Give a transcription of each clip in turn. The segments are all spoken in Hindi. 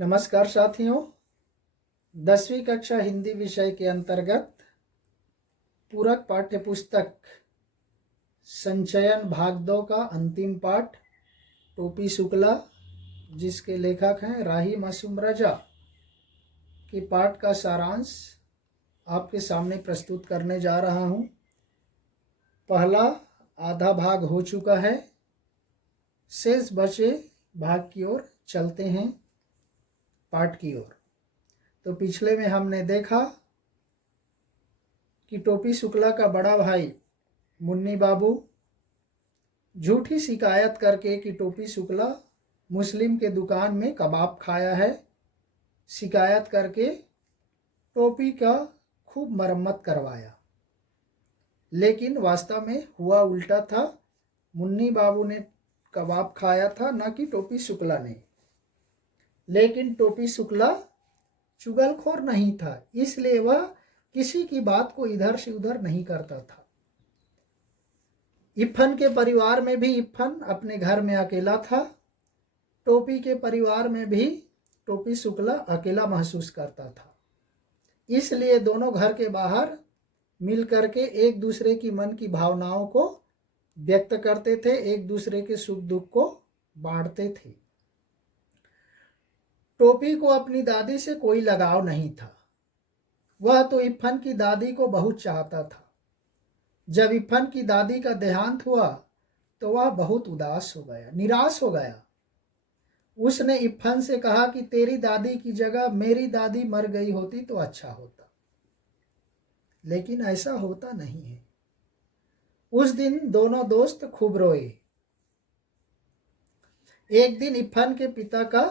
नमस्कार साथियों। 10वीं कक्षा हिंदी विषय के अंतर्गत पूरक पाठ्य पुस्तक संचयन भाग 2 का अंतिम पाठ टोपी शुक्ला, जिसके लेखक हैं राही मासूम रजा, के पाठ का सारांश आपके सामने प्रस्तुत करने जा रहा हूं। पहला आधा भाग हो चुका है, शेष बचे भाग की ओर चलते हैं, पाठ की ओर। तो पिछले में हमने देखा कि टोपी शुक्ला का बड़ा भाई मुन्नी बाबू झूठी शिकायत करके कि टोपी शुक्ला मुस्लिम के दुकान में कबाब खाया है, शिकायत करके टोपी का खूब मरम्मत करवाया। लेकिन वास्तव में हुआ उल्टा था, मुन्नी बाबू ने कबाब खाया था, न कि टोपी शुक्ला ने। लेकिन टोपी शुक्ला चुगलखोर नहीं था, इसलिए वह किसी की बात को इधर से उधर नहीं करता था। इफ्फन के परिवार में भी इफ्फन अपने घर में अकेला था, टोपी के परिवार में भी टोपी शुक्ला अकेला महसूस करता था। इसलिए दोनों घर के बाहर मिल करके एक दूसरे की मन की भावनाओं को व्यक्त करते थे, एक दूसरे के सुख दुख को बांटते थे। टोपी को अपनी दादी से कोई लगाव नहीं था, वह तो इफ्फन की दादी को बहुत चाहता था। जब इफ्फन की दादी का देहांत हुआ तो वह बहुत उदास हो गया, निराश हो गया। उसने इफ्फन से कहा कि तेरी दादी की जगह मेरी दादी मर गई होती तो अच्छा होता, लेकिन ऐसा होता नहीं है। उस दिन दोनों दोस्त खूब रोए। एक दिन इफ्फन के पिता का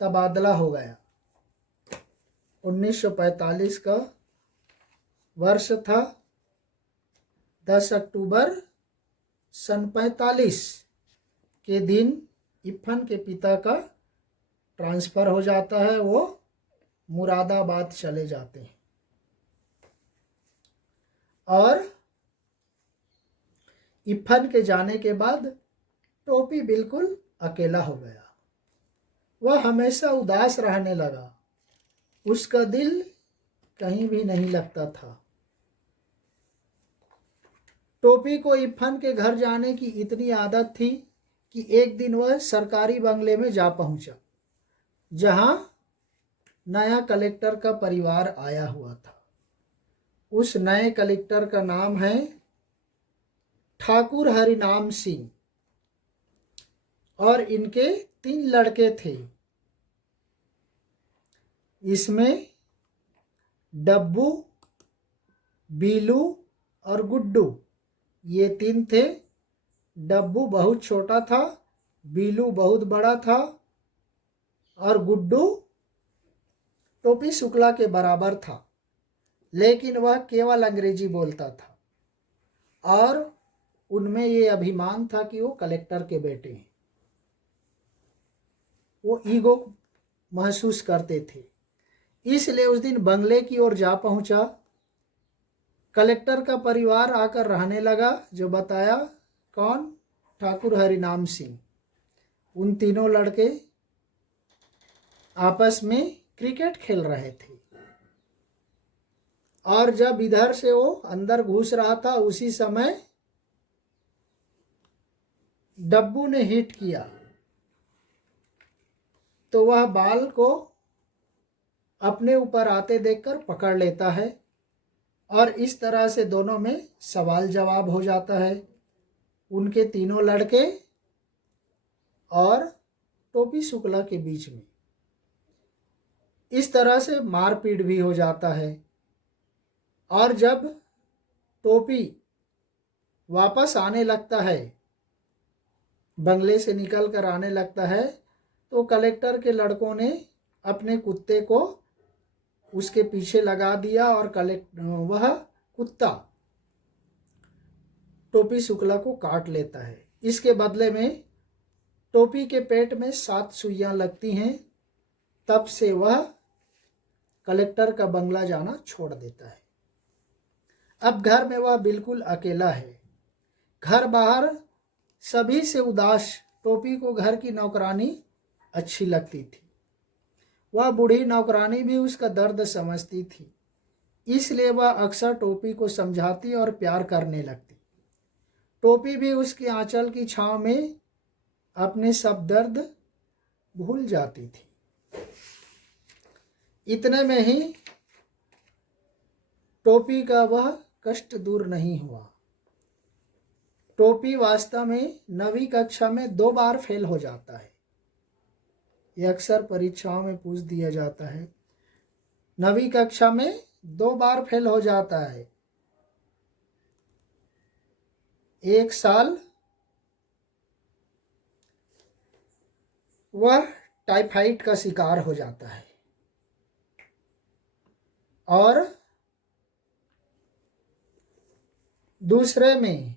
तबादला हो गया। 1945 का वर्ष था। 10 अक्टूबर सन 45 के दिन इफ्फन के पिता का ट्रांसफ़र हो जाता है, वो मुरादाबाद चले जाते हैं। और इफ्फन के जाने के बाद टोपी बिल्कुल अकेला हो गया। वह हमेशा उदास रहने लगा, उसका दिल कहीं भी नहीं लगता था। टोपी को इफ्फन के घर जाने की इतनी आदत थी कि एक दिन वह सरकारी बंगले में जा पहुंचा, जहां नया कलेक्टर का परिवार आया हुआ था। उस नए कलेक्टर का नाम है ठाकुर हरिनाम सिंह, और इनके 3 लड़के थे। इसमें डब्बू, बीलू और गुड्डू, ये 3 थे। डब्बू बहुत छोटा था, बीलू बहुत बड़ा था, और गुड्डू टोपी शुक्ला के बराबर था, लेकिन वह केवल अंग्रेजी बोलता था। और उनमें ये अभिमान था कि वो कलेक्टर के बेटे हैं। वो ईगो महसूस करते थे, इसलिए उस दिन बंगले की ओर जा पहुंचा। कलेक्टर का परिवार आकर रहने लगा, जो बताया कौन, ठाकुर हरिनाम सिंह। उन तीनों लड़के आपस में क्रिकेट खेल रहे थे, और जब इधर से वो अंदर घुस रहा था, उसी समय डब्बू ने हिट किया, तो वह बाल को अपने ऊपर आते देखकर पकड़ लेता है, और इस तरह से दोनों में सवाल जवाब हो जाता है। उनके तीनों लड़के और टोपी शुक्ला के बीच में इस तरह से मारपीट भी हो जाता है। और जब टोपी वापस आने लगता है, बंगले से निकल कर आने लगता है, तो कलेक्टर के लड़कों ने अपने कुत्ते को उसके पीछे लगा दिया, और वह कुत्ता टोपी शुक्ला को काट लेता है। इसके बदले में टोपी के पेट में 7 सुइयां लगती हैं। तब से वह कलेक्टर का बंगला जाना छोड़ देता है। अब घर में वह बिल्कुल अकेला है। घर बाहर सभी से उदास टोपी को घर की नौकरानी अच्छी लगती थी। वह बूढ़ी नौकरानी भी उसका दर्द समझती थी, इसलिए वह अक्सर टोपी को समझाती और प्यार करने लगती। टोपी भी उसकी आंचल की छांव में अपने सब दर्द भूल जाती थी। इतने में ही टोपी का वह कष्ट दूर नहीं हुआ। टोपी वास्तव में 9वीं कक्षा में 2 बार फेल हो जाता है। यह अक्सर परीक्षाओं में पूछ दिया जाता है। 9वीं कक्षा में 2 बार फेल हो जाता है। एक साल वह टाइफाइड का शिकार हो जाता है और दूसरे में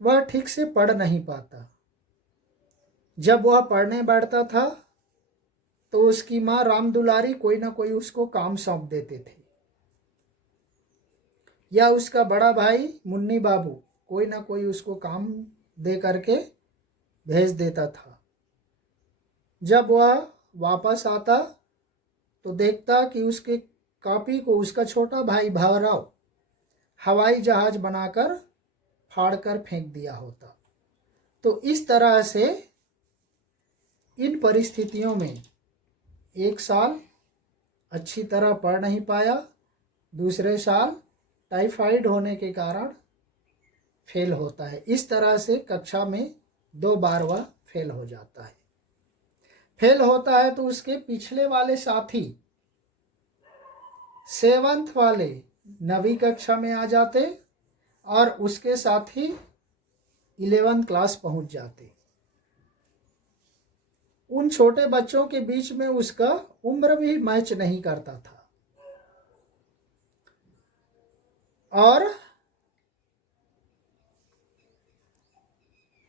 वह ठीक से पढ़ नहीं पाता। जब वह पढ़ने बैठता था तो उसकी माँ राम दुलारी कोई ना कोई उसको काम सौंप देते थे, या उसका बड़ा भाई मुन्नी बाबू कोई ना कोई उसको काम दे करके भेज देता था। जब वह वापस आता तो देखता कि उसके कॉपी को उसका छोटा भाई भैरव हवाई जहाज बनाकर फाड़कर फेंक दिया होता। तो इस तरह से इन परिस्थितियों में एक साल अच्छी तरह पढ़ नहीं पाया, दूसरे साल टाइफाइड होने के कारण फेल होता है। इस तरह से कक्षा में 2 बार वह फेल हो जाता है। फेल होता है तो उसके पिछले वाले साथी 7th वाले 9वीं कक्षा में आ जाते और उसके साथी 11th क्लास पहुंच जाते। उन छोटे बच्चों के बीच में उसका उम्र भी मैच नहीं करता था और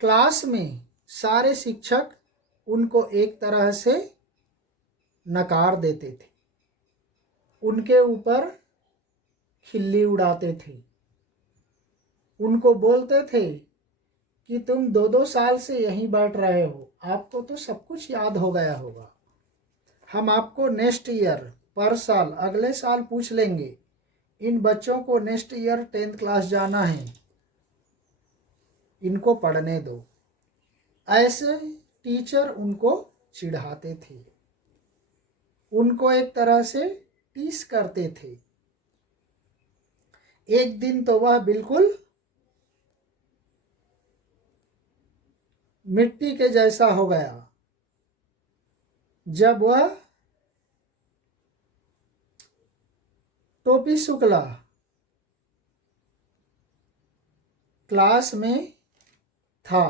क्लास में सारे शिक्षक उनको एक तरह से नकार देते थे, उनके ऊपर खिल्ली उड़ाते थे, उनको बोलते थे कि तुम 2-2 साल से यहीं बैठ रहे हो, आपको तो सब कुछ याद हो गया होगा, हम आपको नेक्स्ट ईयर पर साल अगले साल पूछ लेंगे, इन बच्चों को नेक्स्ट ईयर 10th क्लास जाना है, इनको पढ़ने दो। ऐसे टीचर उनको चिढ़ाते थे, उनको एक तरह से टीस करते थे। एक दिन तो वह बिल्कुल मिट्टी के जैसा हो गया जब वह टोपी शुक्ला क्लास में था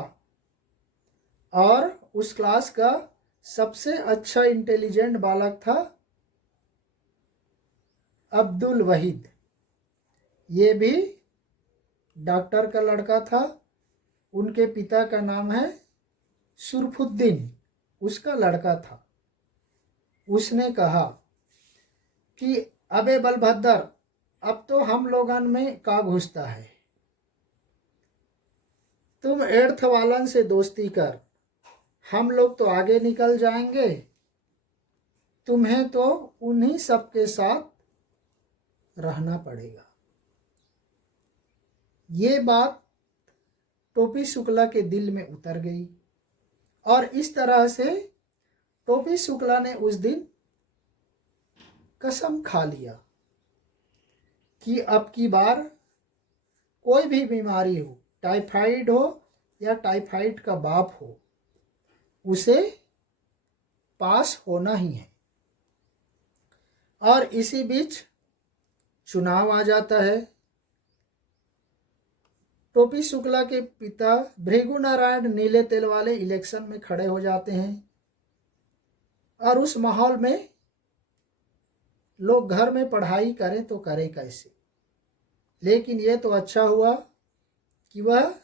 और उस क्लास का सबसे अच्छा इंटेलिजेंट बालक था अब्दुल वहीद। ये भी डॉक्टर का लड़का था, उनके पिता का नाम है सुरफुद्दीन, उसका लड़का था। उसने कहा कि अबे बलभद्र, अब तो हम लोगन में का घुसता है, तुम 8th वालन से दोस्ती कर, हम लोग तो आगे निकल जाएंगे, तुम्हें तो उन्हीं सबके साथ रहना पड़ेगा। ये बात टोपी शुक्ला के दिल में उतर गई और इस तरह से टोपी शुक्ला ने उस दिन कसम खा लिया कि अब की बार कोई भी बीमारी हो, टाइफाइड हो या टाइफाइड का बाप हो, उसे पास होना ही है। और इसी बीच चुनाव आ जाता है। टोपी शुक्ला के पिता भृगु नारायण नीले तेल वाले इलेक्शन में खड़े हो जाते हैं और उस माहौल में लोग घर में पढ़ाई करें तो करें कैसे। लेकिन यह तो अच्छा हुआ कि वह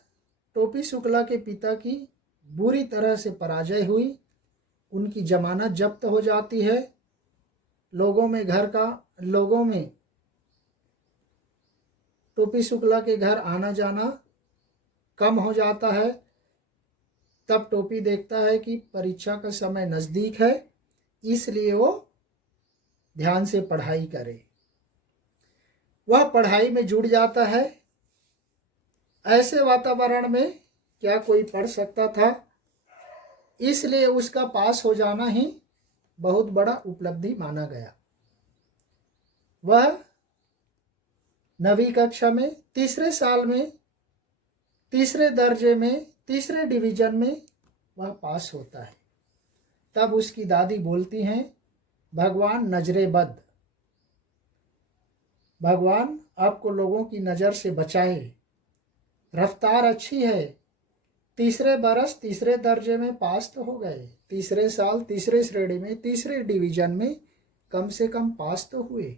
टोपी शुक्ला के पिता की बुरी तरह से पराजय हुई, उनकी जमानत जब्त हो जाती है, लोगों में टोपी शुक्ला के घर आना जाना कम हो जाता है तब टोपी देखता है कि परीक्षा का समय नज़दीक है, इसलिए वो ध्यान से पढ़ाई करे। वह पढ़ाई में जुट जाता है। ऐसे वातावरण में क्या कोई पढ़ सकता था, इसलिए उसका पास हो जाना ही बहुत बड़ा उपलब्धि माना गया। वह 9वीं कक्षा में तीसरे साल में तीसरे दर्जे में तीसरे डिवीजन में वह पास होता है। तब उसकी दादी बोलती हैं, भगवान नजरे बद, भगवान आपको लोगों की नज़र से बचाए। रफ्तार अच्छी है, तीसरे बरस तीसरे दर्जे में पास तो हो गए, तीसरे साल तीसरे श्रेणी में तीसरे डिवीजन में कम से कम पास तो हुए,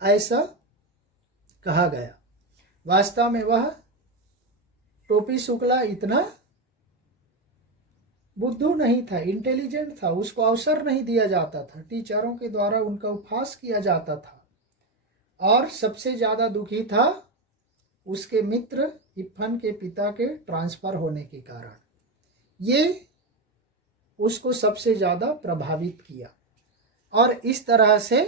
ऐसा कहा गया। वास्तव में वह टोपी शुक्ला इतना बुद्धू नहीं था, इंटेलिजेंट था। उसको अवसर नहीं दिया जाता था, टीचरों के द्वारा उनका उपहास किया जाता था। और सबसे ज़्यादा दुखी था उसके मित्र इफ्फन के पिता के ट्रांसफ़र होने के कारण। ये उसको सबसे ज़्यादा प्रभावित किया। और इस तरह से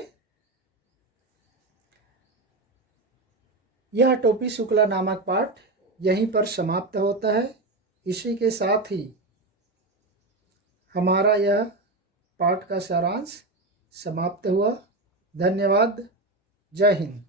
यह टोपी शुक्ला नामक पाठ यहीं पर समाप्त होता है। इसी के साथ ही हमारा यह पाठ का सारांश समाप्त हुआ। धन्यवाद। जय हिंद।